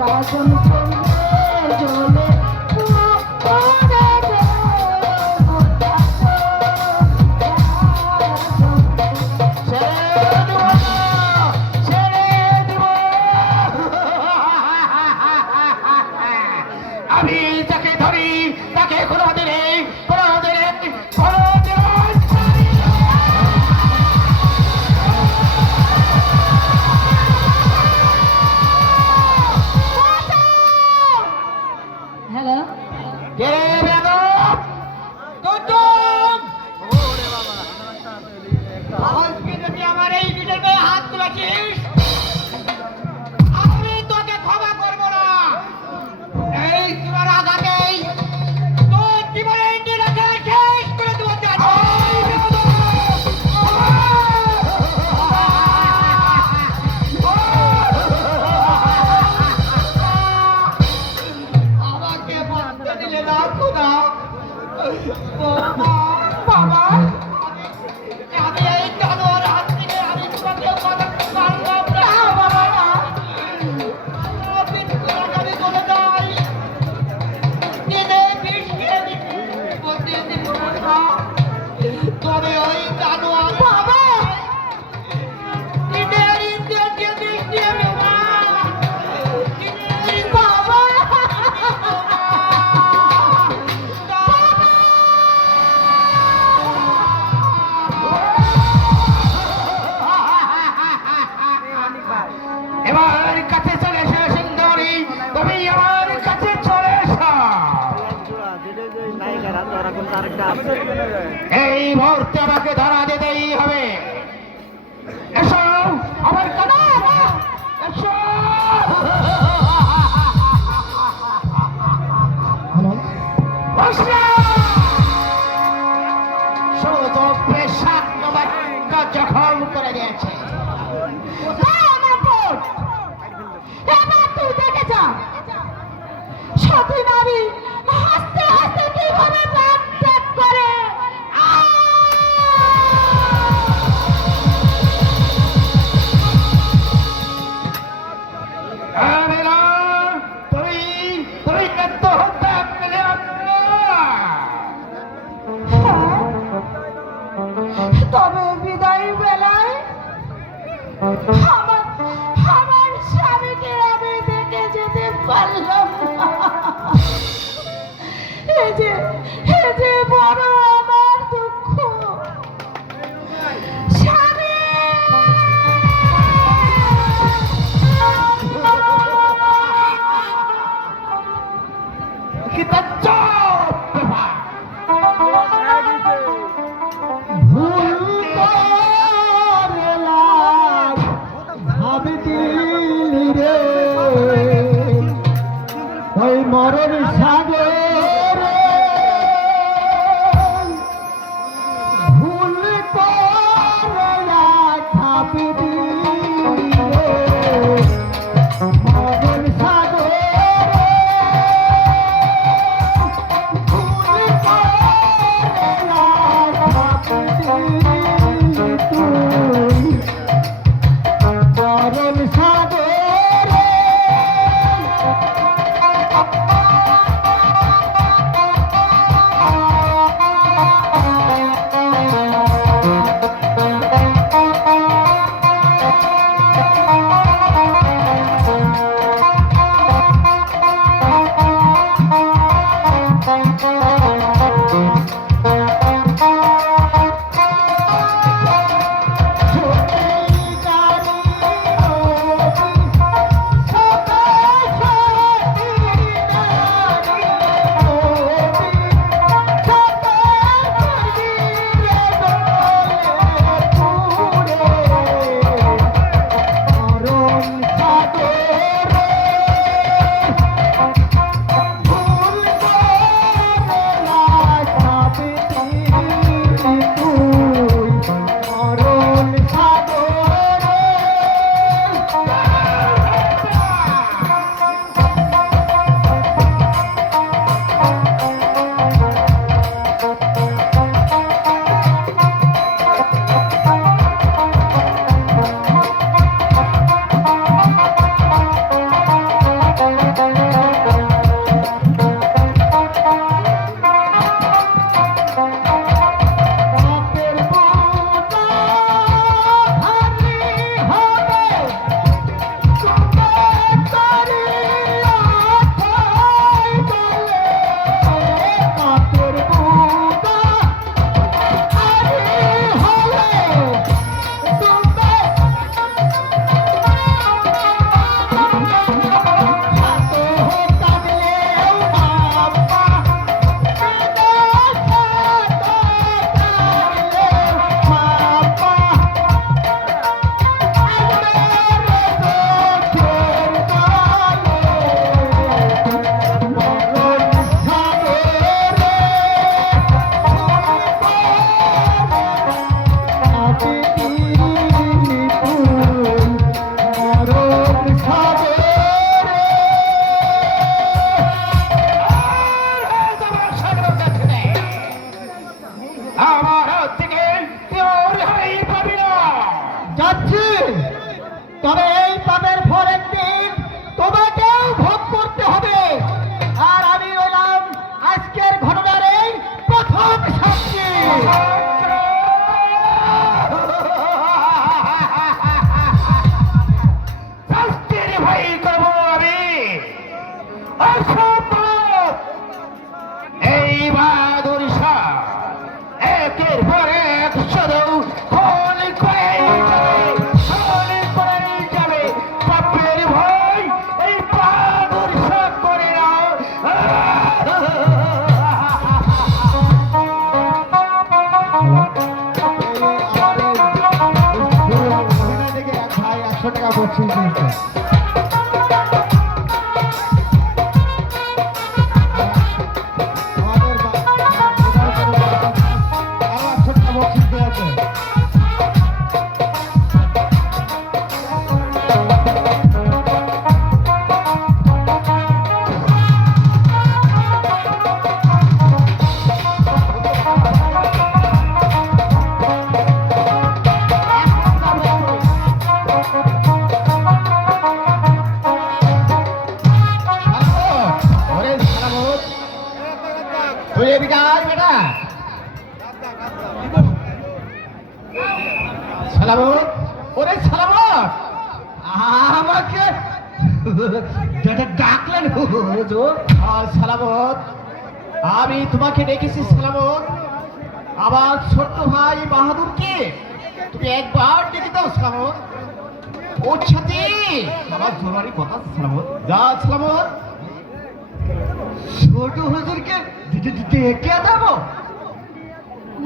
রাজন চলে জলে আমি যাকে ধরি তাকে কোনো দিনে হ্যালো কে বেদব আজকে যদি আমার এই নিজের গায়ে হাত তুলেছিস আমি তোকে ক্ষমা করব না। এই তোমার আঘাতেই তোর জীবনে নীলাকে শেষ করে দেবো। আমাকে বাচ্চা দিলে না খোদা। বাবা আমি এই জানোয়ার হাত থেকে আমি তোমাকে বাঁচাতে পারলাম না বাবা। আমি তোমাকে বলে যাই দিনে বিষ খেয়ে বসিয়ে দিব না। তবে ওই জানোয়ার বাবা দিনের ইন্দ্রিয়কে বিষ দিয়ে দেবো। দিনের বাবা এবার কাছে চলে এসো সুন্দরী, তুমি আমার কাছে চলে এসো। এই মুহূর্তে আমাকে ধরা দিতেই হবে। এসো আমার কাছে এসো। শুধু পেশার নবাক্য জখম করে দিয়েছে। এবার তুই দেখে যা সতী নারী হাসতে হাসতে কিভাবে প্রাণ ত্যাগ করে। তবে বিদায় বেলায় আমার আমার স্বামীকে আমি দেখে যেতে পারলাম না। এই যে বড় আমার দুঃখ। স্বামী ভুল করলাম করবো আমি? অসম্ভব! এই বাহাদুর শাহ একের পর এক শুধু খুন করেই যাবে। বাপের ভয় এই বাহাদুর শাহ করে না। থেকে এক ভাই 100 টাকা বকশিশ দিয়েছে। আমাদের আরো 100 টাকা বকশিশ দিয়েছে। ওরে সালামত, তুই এদিকে আয় বেটা। সালামত, ওরে সালামত, আমাকে ডাকলেন হুজুর? সালামত, আমি তোমাকে ডেকেছি সালামত। আমার ছোট্ট ভাই বাহাদুরকে তুমি একবার ডেকে দাও সালামত। ওর সাথে আমার জোরারি কথা আছে সালামত। যা সালামত। ছোট হুজুরকে ডেকে দেবো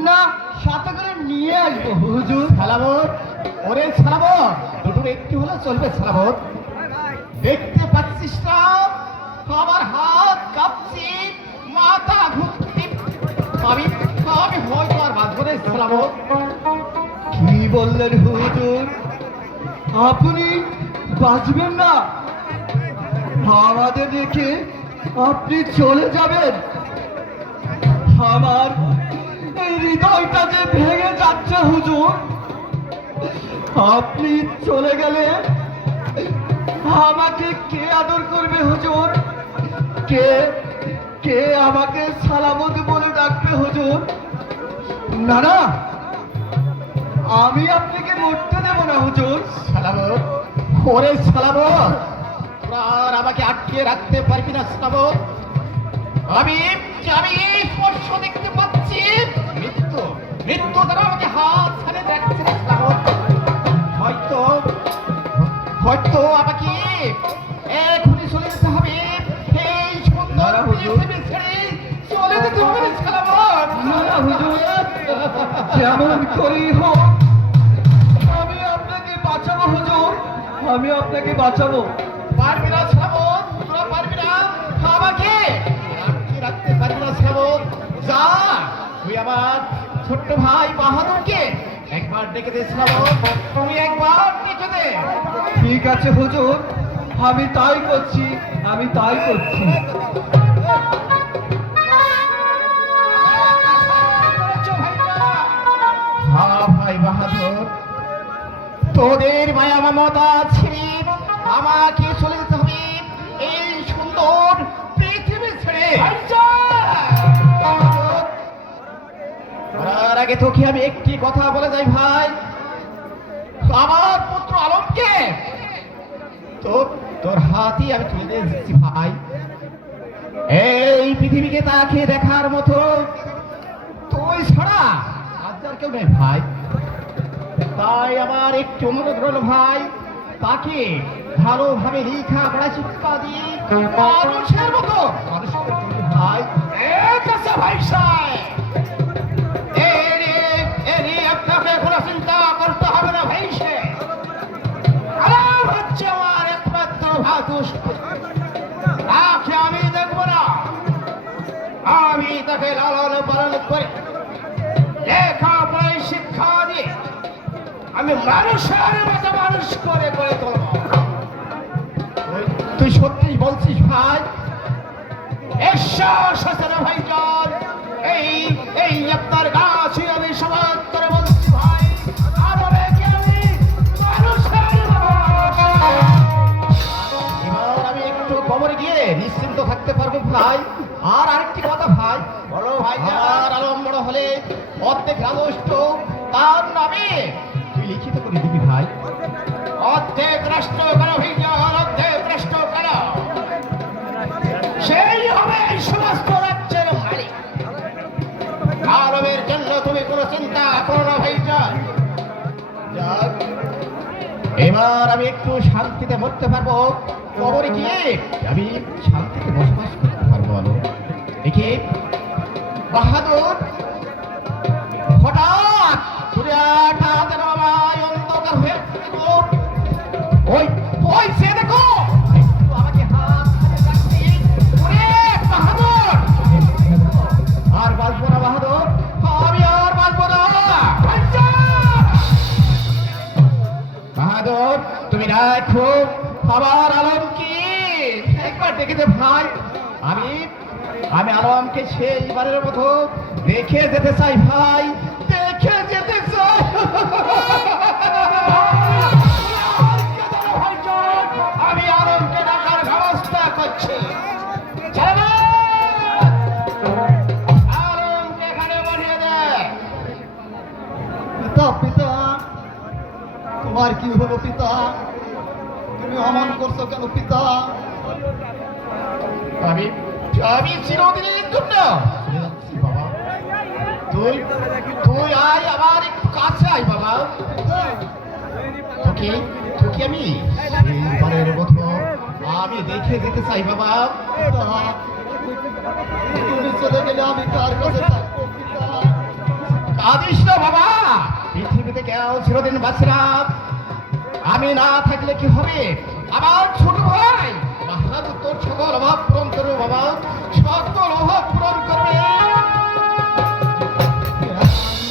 না, সাথে করে নিয়ে আসবো হুজুর? সালামত, ওরে সালামত, দুটোর একটু হলে চলবে সালামত। দেখতে পাচ্ছিস না আমার হাত কাঁপছে, মাথা ঘুরছে, আমি আমি হয়তো আর বাঁচবো না সালামত। কি বললেন হুজুর? আপনি বাঁচবেন না? আমাদের রেখে আপনি চলে যাবেন? আমার এই হৃদয়টা যে ভেঙে যাচ্ছে হুজুর। আপনি চলে গেলে আমাকে কে আদর করবে হুজুর? কে কে আমাকে সালামত বলে ডাকবে হুজুর? না না, আমি আপনাকে মরতে দেব না হুজুর। সালামত, ওরে সালামত, তোরা আর আমাকে আটকে রাখতে পারবি না সালামত। আমি আমি স্পর্শ দেখতে পাচ্ছি, মৃত্যু মৃত্যু দ্বারা আমাকে হাত ছাড়ে রাখছে না সালামত। হয়তো হয়তো আমাকে এখনই চলে যেতে হবে, এই সুন্দর পৃথিবী ছেড়ে চলে যেতে হবে সালামত। না না হুজুর, যেমন করেই হোক আমি আপনাকে বাঁচাবো হুজুর, আমি আপনাকে বাঁচাবো। পারবি না সালামত, তোরা পারবি না আমাকে আটকে রাখতে পারবি না সালামত। যা, তুই আমার ছোট্ট ভাই বাহাদুরকে একবার ডেকে দে সালামত, তুই একবার ডেকে দে। ঠিক আছে হুজুর, আমি তাই করছি, আমি তাই করছি। হ্যাঁ ভাই বাহাদুর, তোদের মায়া মমতা ছেড়ে আমাকে চলে যেতে হবে এই সুন্দর পৃথিবী ছেড়ে। তার আগে তোকে আমি একটি কথা বলে যাই ভাই, আমার পুত্র আলমকে তোর হাতই আমি তুলে দিয়েছি ভাই। এই পৃথিবীকে তাকে দেখার মতো তুই ছাড়া আর কেউ নেই ভাই। তাই আমার একটু অনুরোধ রইল ভাই, তাকে ভালোভাবে লেখা পড়া শিক্ষা দিয়ে মানুষের মতো মানুষ করে তুলবি ভাই। ভাই সাহেব, আপনাকে কোনো চিন্তা করতে হবে না ভাই সাহেব। আলাম হচ্ছে আমার একমাত্র ভাতুষ, তাকে আমি দেখবো না, আমি তাকে লালন পালন করে লেখাপড়ায় শিক্ষা দিয়ে আমি মানুষের মতো মানুষ করে করে তুলব। তুই সত্যি বলছিস ভাই? ভাইজান, এই এই আপনার কাছে আমি সমাজ করে বলছি ভাই, আমাকে আমি মানুষের এবার আমি একটু কবরে গিয়ে নিশ্চিন্ত থাকতে পারবো ভাই। আর আরেকটি কথা ভাই, বলো ভাই, আর আলম বড় হলে অর্ধেক রাজস্ব তার নামে তুই লিখিত করে দিবি ভাই। অর্ধেক রাষ্ট্র কেন ভাইজান, অর্ধেক রাষ্ট্র এবার আমি একটু শান্তিতে মরতে পারবো, কবরে গিয়ে আমি শান্তিতে বসবাস করতে পারবো। আলো দেখি বাহাদুর, হঠাৎ দুনিয়াটা যেন আমায় অন্ধকার হয়ে গেল। ওই ওই সে দেখো, একটু আমাকে হাত হাতে রাখছি। ওরে বাহাদুর, আর বাঁচবো না বাহাদুর, আমি আর বাঁচবো না। বাহাদুর তুমি দেখো আমার আলম কি, একবার দেখে দে ভাই। আমি আমি আলমকে সেইবারের মতো দেখে যেতে চাই ভাই, দেখে যেতে চাই। আমি আলমকে ডাকার ব্যবস্থা করছি। আলমকে এখানে পাঠিয়ে দে। পিতা পিতা, তোমার কি হলো পিতা? তুমি অমন করছো কেন পিতা? আমি আমি চিরদিনের জন্য চলে যাচ্ছি বাবা। তুই তুই আয় আমার একটু কাছে আয় বাবা। তোকে তোকে আমি সেইবারের মতো আমি দেখে যেতে চাই বাবা। পিতা, তুমি চলে গেলে আমি কার কাছে থাকবো পিতা? কাঁদিস না বাবা, পৃথিবীতে কেউ চিরদিন বাঁচে না। আমি না থাকলে কি হবে? আমার ছোট ভাই বাহাদুর তোর সকল অভাব পূরণ করবে বাবা, সকল অভাব পূরণ করবে। কেন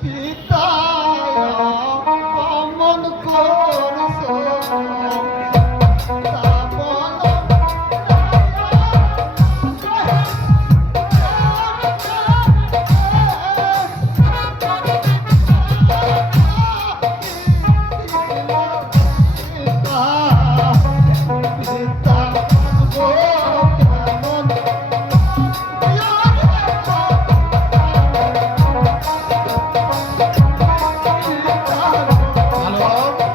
পিতা অমন করছো? তা বলো। ভালো,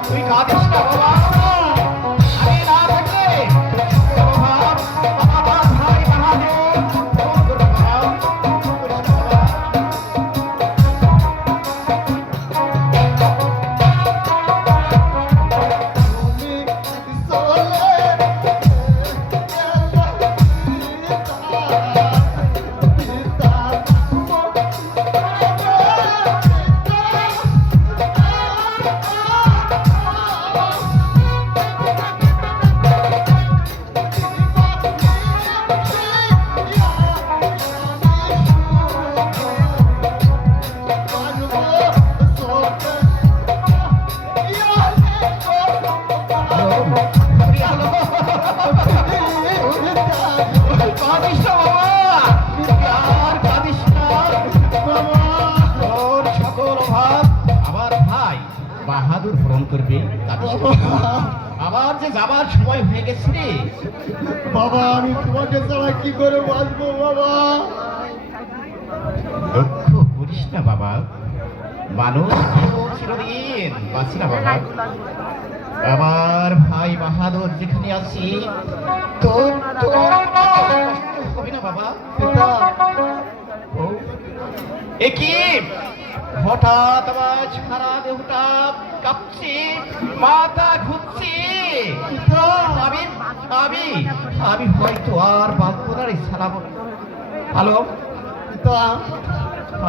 তুই কাঁদিস না বাবা। আমি না থাকলে তোর অভাব আমার ভাই বাহাদুর পূরণ করবে বাবা। করিস না বাবা। কাঁদিস না বাবা, আর কাঁদিস না। তোর সকল অভাব আমার ভাই বাহাদুর পূরণ করবে, কাঁদিস না বাবা। আমার যে যাবার সময় হয়ে গেছে রে বাবা, আমি তোমাকে ছাড়া কি করে বাঁচবো বাবা? দুঃখ করিস না বাবা, মানুষ কেউ চিরদিন বাঁচে না বাবা। আমার ভাই বাহাদুর যেখানে আছি তোর তোর কোনো কষ্ট হবে না বাবা। পিতা, ও, এ কি হঠাৎ আমার সারা দেহটা কাঁপছে, মাথা ঘুরছে। পিতা, আমি আমি আমি হয়তো আর বাঁচবো না রে সারা। আলো পিতা,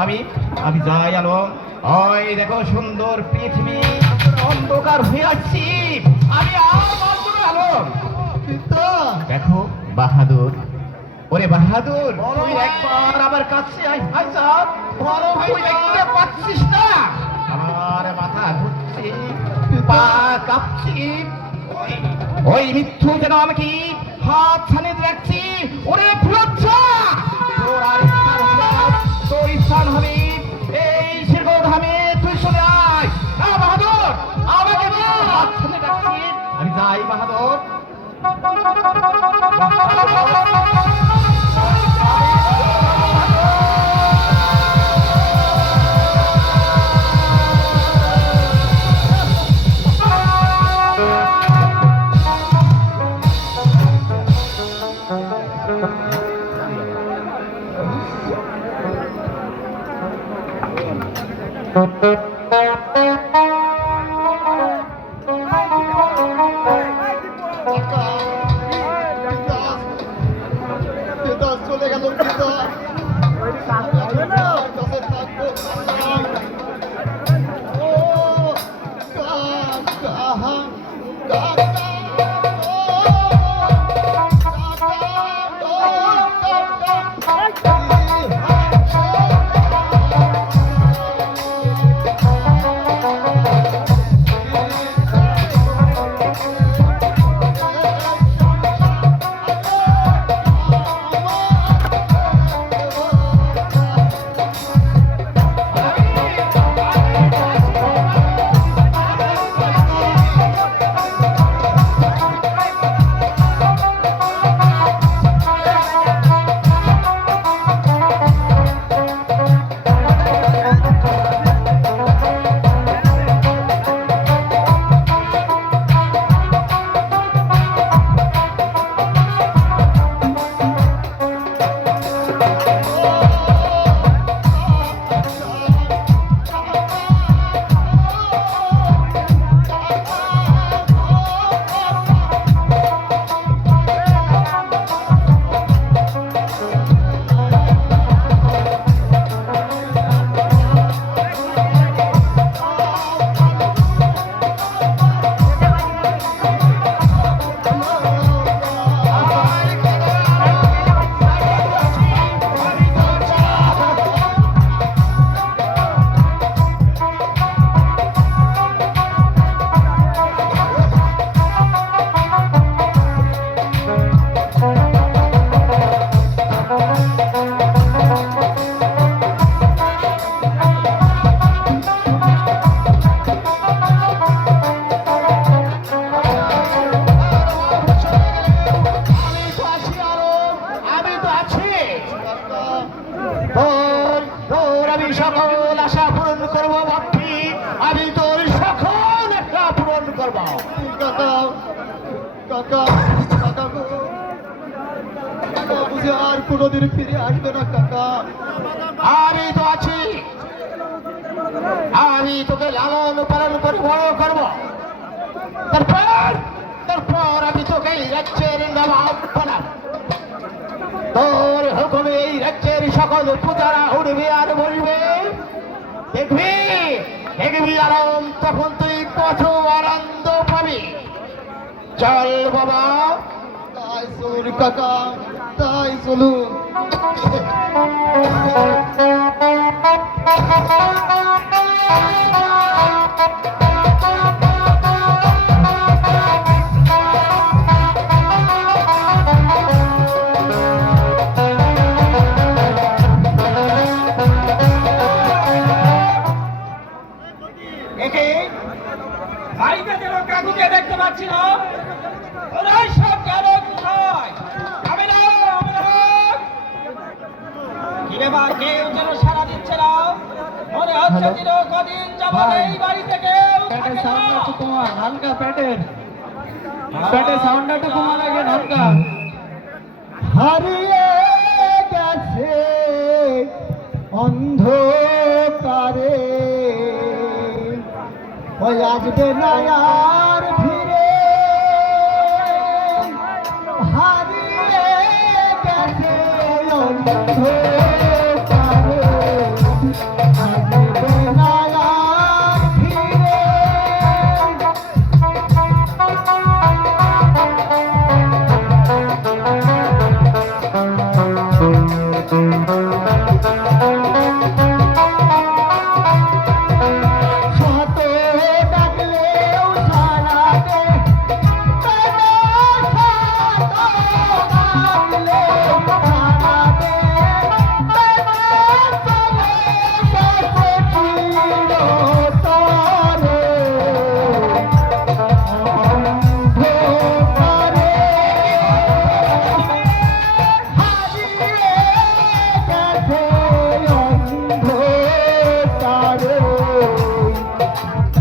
আমি আমি যাই আলো। ওই দেখো সুন্দর পৃথিবী অন্ধকার হয়ে আসছি, আমি আর বাঁচবো না আলো। পিতা, দেখো বাহাদুর, ওরে বাহাদুর তুই একবার আমার কাছে আয় ভাইজান। বলো ভাই, তুই দেখতে পাচ্ছিস না আমার মাথা ঘুরছে, পা কাঁপছে। ওই মৃত্যু যেন আমাকে হাত ছানে রাখছি। ওরে ফুলচ্ছা, তোর আর স্থান হবে না, তোর স্থান হবে এই শিরগোধামে। তুই চলে আয়। না বাহাদুর, আমাকে হাত ছানে রাখছি, আমি যাই বাহাদুর। কাকা কাকা গো কাকা বুঝে আর কোনোদিন ফিরে আসবে না কাকা। আমি তো আছি, আমি তোকে লালন পালন করে বড় করবো। তারপর আমি তোকে এই রাজ্যের নবাব বানাবো। তোর হুকুমে এই রাজ্যের সকল পূজারা উঠবে আর বলবে, দেখবি দেখবি আরাম, তখন তুই কত আনন্দ পাবি। চল বাবা। তাই চলুন কাকা, তাই চলুন। একে বাড়িতে যেন কাকুকে দেখতে পাচ্ছি না। ওরা সব গেল কোথায়? আমি না, আমি না। কি ব্যাপার, কেউ যেন সাড়া দিচ্ছে না। মনে হচ্ছে যেন কদিন যাবত এই বাড়ি থেকে পেটের সাউন্ড একটু কমান, হালকা পেটের সাউন্ড একটু কমান আগে হালকা। হারিয়ে গেছে অন্ধকারে, ওই আসবে না আর ফিরে। হারিয়ে গেছে অন্ধকারে, আসবে না আর ফিরে। শত ডাকলেও সাড়া দে, শত ডাকলেও সাড়া দে, চলে গেছে চিরতরে অন্ধকারে। হারিয়ে গেছে অন্ধকারে,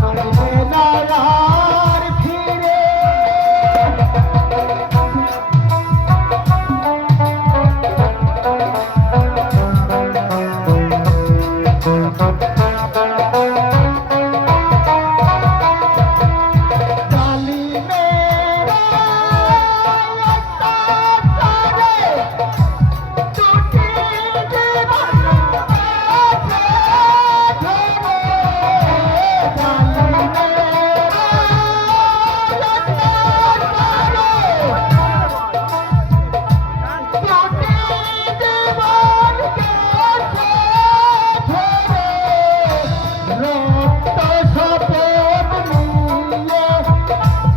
আসবে না আর ফিরে। কালী মেরা তারে টুটি জীবন আছে ধরে। কালী মেরা তারে টুটি জীবন গেছে ধরে। রক্ত শপথ নিয়ে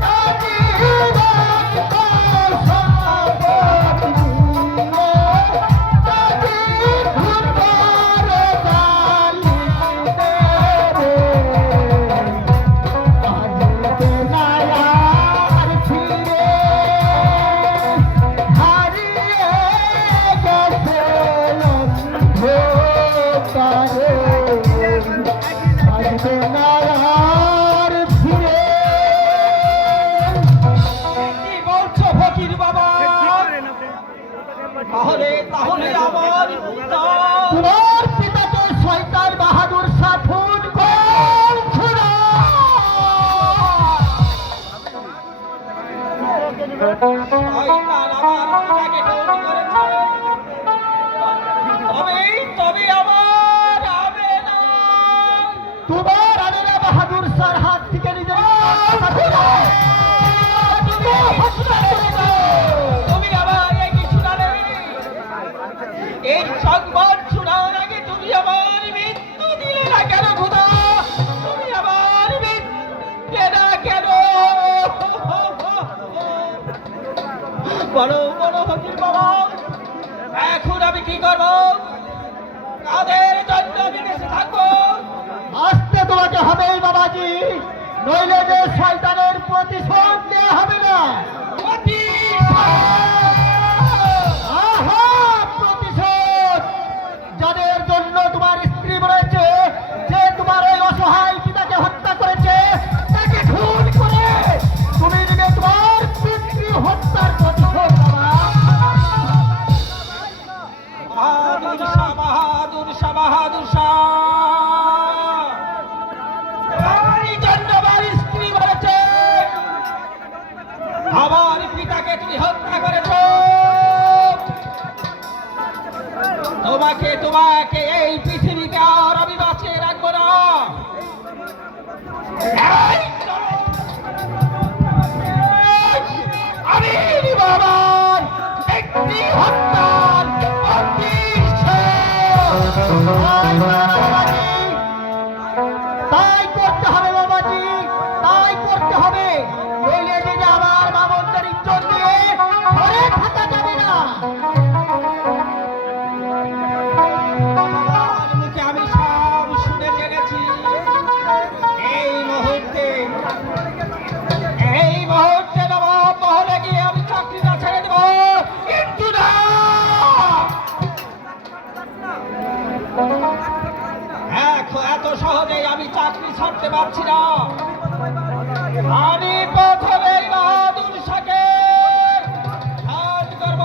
কালী রক্ত শপথ নিয়ে কালী ঘুরবার গালিতে রে। আসবে না আর ফিরে, হারিয়ে গেছে অন্ধকারে, আসবে না আর ফিরে। কি বলছো ফকির বাবা? তাহলে তাহলে আমার পিতা তোমার পিতাকে শয়তান বাহাদুর শাহ খুন করছিল। শয়তান আমার পিতাকে খুন করেছে। তবে আমার আবেদন, তোমার আনেরা বাহাদুর শাহর হাত থেকে নিজের তুমি হত্যা করে দাও। তুমি আমার এই কি শুনালে? এই সংবাদ শোনার আগে তুমি আমার মৃত্যু দিলে না কেন খোদা? তুমি আমার মৃত্যু না কেন? বলো বলো ফকির বাবা, এখন আমি কি করবো? কাদের জন্য বিদেশে থাকবো? আসতে তোমাকে হবেই বাবাজি, নইলে যে শয়তানের প্রতিশোধ নেওয়া হবে না। আহা, প্রতিশোধ! যাদের জন্য তোমার স্ত্রী রয়েছে, যে তোমার ওই অসহায় পিতাকে হত্যা করেছে, তাকে খুন করে তুমি যদি তোমার পিতৃ পারছি না। আমি প্রথমে বাহাদুর শাহকে সাজ করব,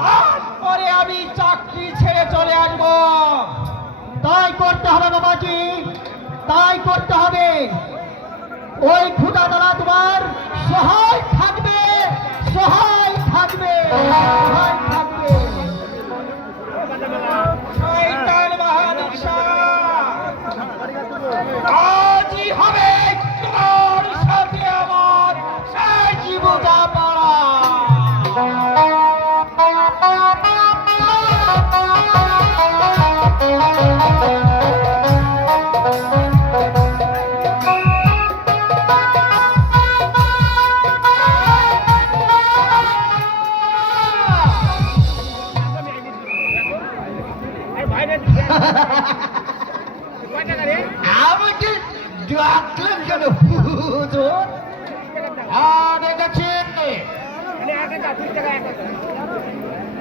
তারপরে আমি চাকরি ছেড়ে চলে আসব। তাই করতে হবে বাবাজি, তাই করতে হবে। ওই ক্ষুদা দ্বারা তোমার সহায় থাকবে, সহায় থাকবে, সহায় থাকবে। শয়তান বাহাদুর শাহ, আজই হবে তোমার সাথে আমার শেষ বোঝাপড়া। আমাকে ডাকলেন কেন হুজুর?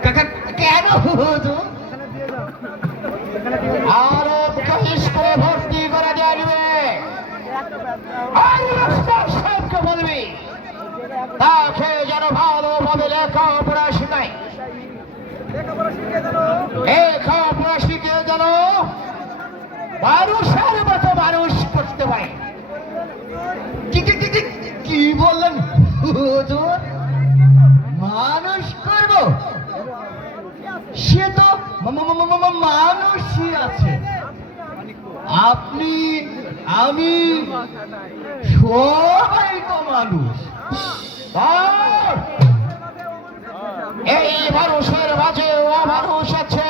দেখেছেন কেন হুজুর? আরো স্কুলে ভর্তি করে দেওয়া যাবে। আর মাস্টার সাহেবকে বলবি তাকে যেন ভালোভাবে লেখাপড়া শেখায়, লেখাপড়া শিখে যেন মানুষের মতো মানুষ করতে পারে। কি বললেন হুজুর? মানুষ করব? সে তো মানুষই আছে। আপনি, আমি, সবাই তো মানুষ। আর এই মানুষের মাঝে অমানুষ আছে।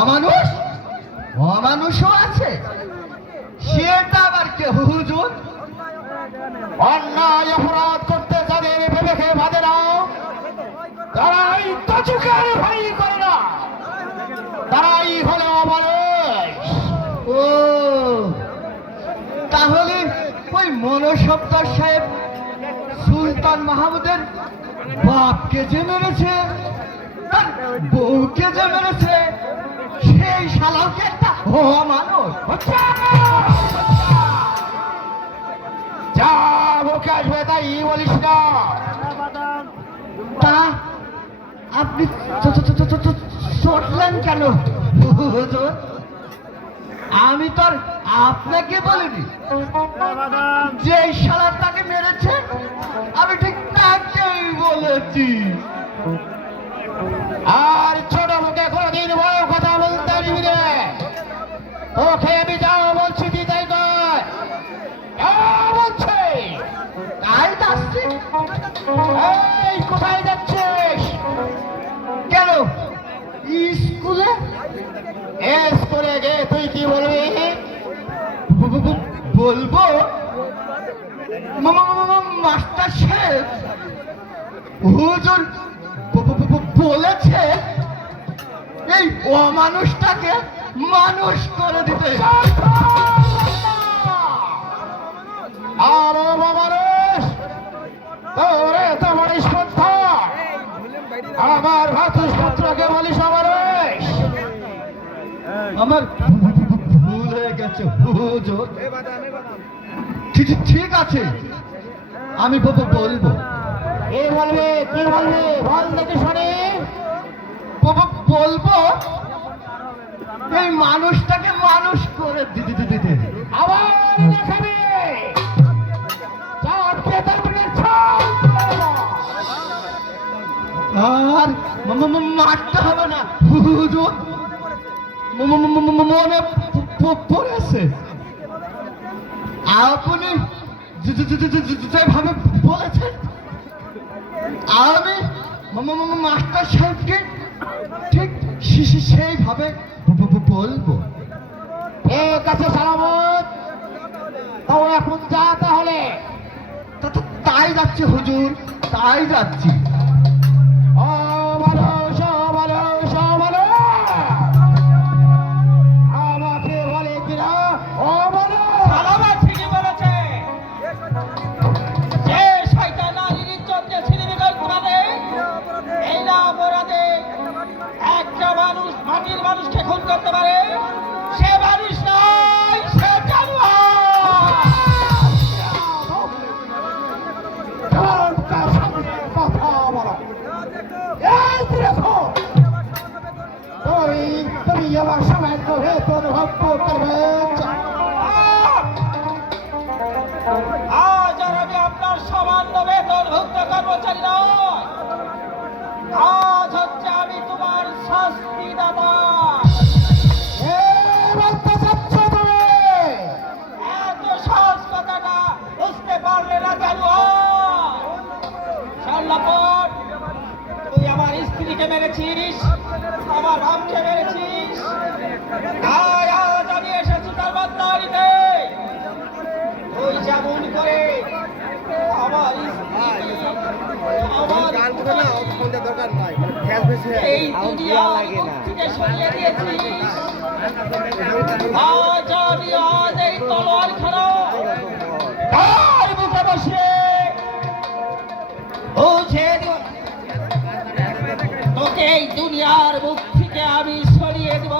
অমানুষ? অমানুষও আছে? সেটা আবার কে হুজুর? অন্যায় অপরাধ করতে যাদের বিবেকে বাঁধে না, তারাই তো চোখের ভাই করে না, তারাই হলো অমানুষ। ও তাহলে ওই মনসত্তার সাহেব সুলতান মাহমুদের বাপকে যে মেরেছে, তার বউকে যে মেরেছে, সেই শালাকে একটা অমানুষ। যা মুখে আসবে তাই বলিস না। তা আপনি চটলেন কেন হুজুর? আমি তো আর আপনাকে বলিনি। যে শালা তাকে মেরেছে আমি ঠিক তাকেই বলেছি। আর ছোট মুখে কোনদিন বড় কথা বলতে আসবি রে। তোকে আমি যাও বলছি তুই তাই কর। যাও বলছি। তাই যাচ্ছি। এই কোথায় যাচ্ছিস? কেন স্কুলে? স্কুলে গে তুই কি বলবি? বলবো মাস্টার সাহেব হুজুর বলেছে এই অমানুষটাকে মানুষ করে দিতে। আর মানুষ তোরে তো বলিস কথা, আমার ভাতুষপুত্রকে বলিস অমানুষ। আমার ভুল হয়ে গেছে হুজুর। ঠিক আছে, আমি বলবো। কি বলবি, কি বলবি বল দেখি শুনি। বলবো এই মানুষটাকে মানুষ করে দিতে। আবার দেখাবি চাপকে তারপরে ছাপ করবো। আর মারতে হবে না হুজুর, মনে পড়েছে আপনি যেভাবে বলেছেন আমি মাস্টার সাহেবকে ঠিক সেইভাবে বলবো। ঠিক আছে সালামত, তো এখন যা তাহলে। তাই যাচ্ছি হুজুর, তাই যাচ্ছি। অমানুষ অমানুষ অমানুষ আমাকে বলে কিনা অমানুষ। সালামা ঠিকই বলেছে। যে শয়তান নারীর ইজ্জত যে ছিনিয়ে গেল কোরআনে, এই না অপরাধে একটা মানুষ মাটির মানুষকে খুন করতে পারে, সে মানুষ নয়, সে পর তুই আমার স্ত্রীকে মেরেছিস, আমার বাপকে মেরেছিস। আজ আজ আমি এসেছি তার বদলা নিতে। তুই যেমন করে আমার স্ত্রীকে, আমার এই দুনিয়ার মুখ থেকে সরিয়ে দিয়েছিস। আজ আমি আজ এই তলোয়ার খানা তার বুকে বসে বুঝে দিব। তোকে এই দুনিয়ার মুখ থেকে আমি সরিয়ে দিব।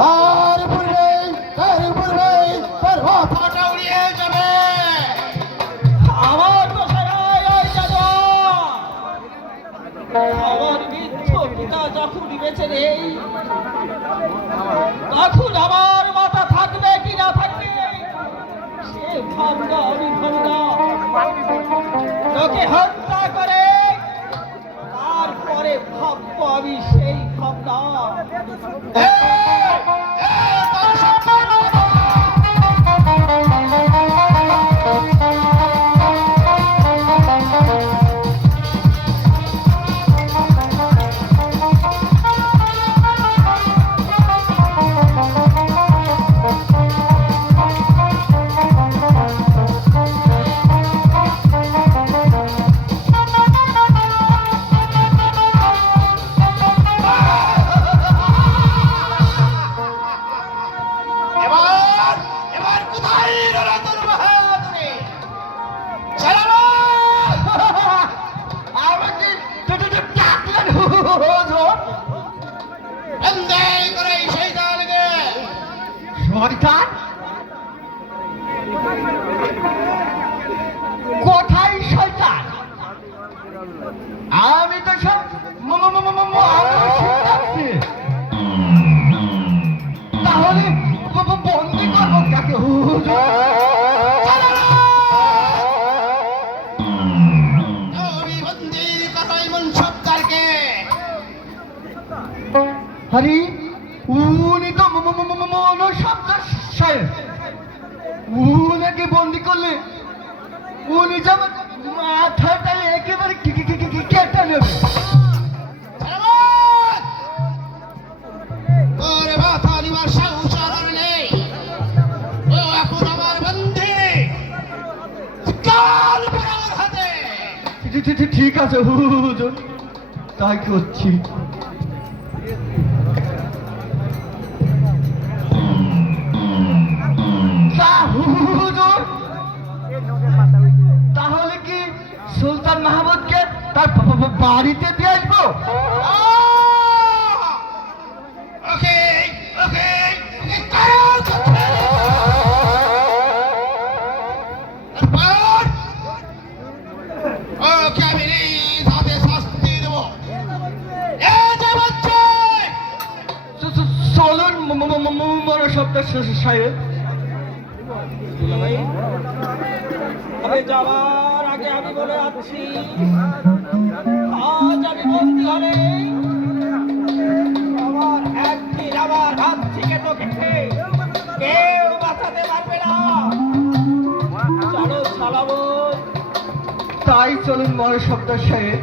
তার পূর্বে তার মাথাটা উড়িয়ে যাবে। আমার দোষায় ওই যাব। আমার বৃদ্ধ পিতা যখন বেঁচে নেই, তখন আমার মাথা থাকবে কি না থাকবে সে ভাবনা আমি ভাবনা। তোকে হত্যা করে তারপরে ভাববো আমি সেই ভাবনা। এবার কোথায় রইলো তোর বাহাদুরি? চালাবো! আমাকে ডাকলেন হুজুর। বন্দেই করে সেই দলকে সরকার কোথায় সরকার? আমি তো সব তাহলে বন্দি করবো কাকে হুজুর? তুমি বন্দি করো এমন সরকারকে। আরে উনি তো শব্দ সাহেব, উনাকে বন্দি করলে উনি যেমন মাথাটা একেবারে কেটে নেবে। ওর মাথা নিবার সাহস আর নেই। ও এখন আমার বন্ধু, কাল বেরোর হাতে। ঠিক আছে হুজুর, তাই করছি। হুজুর, তাহলে কি সুলতান মাহমুদকে তার বাড়িতে দিয়ে আসবো? ওকে ওকে ওকে আমি নিজ হাতে শাস্তি দেবো। চলুন মনে শব্দ সাহেব। আমি যাওয়ার আগে আমি বলে যাচ্ছি, আজ আমি বন্দি হলে আমার একদিন আমার হাত থেকে তোকে কেউ বাঁচাতে পারবে না। চলো চালাবো। তাই চলুন মনে শব্দ সাহেব।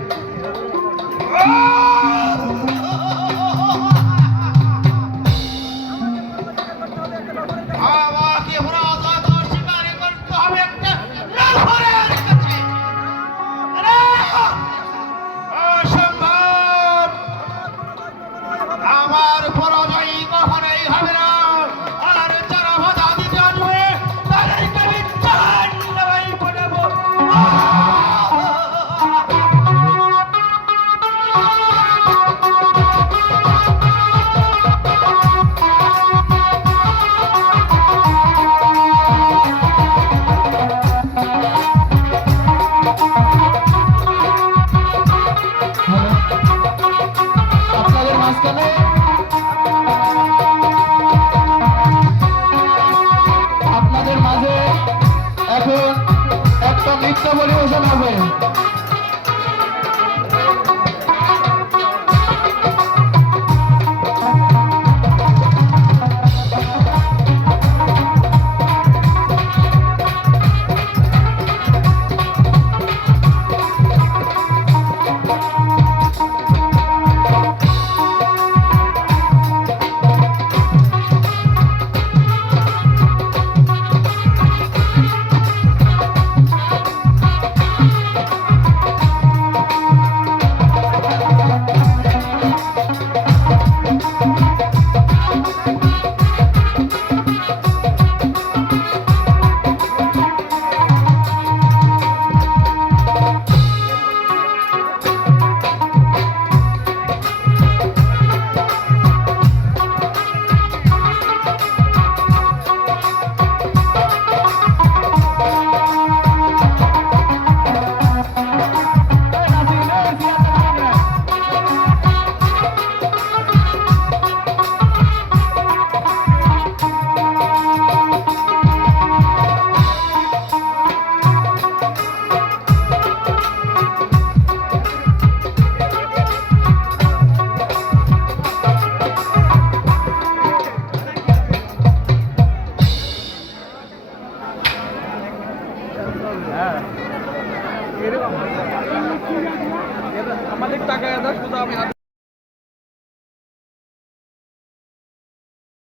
আমাকে হরাজাদার শিকারে করতে হবে একটা লাহোরের কাছে। অসম্ভব, আমার পরাজয় কখনোই হবে না। আর যারা বাধা দিতে আসবে তাদেরকে আমি জাহান্নামে পাঠাবো। মালিক টাকা দাও শুধু আমি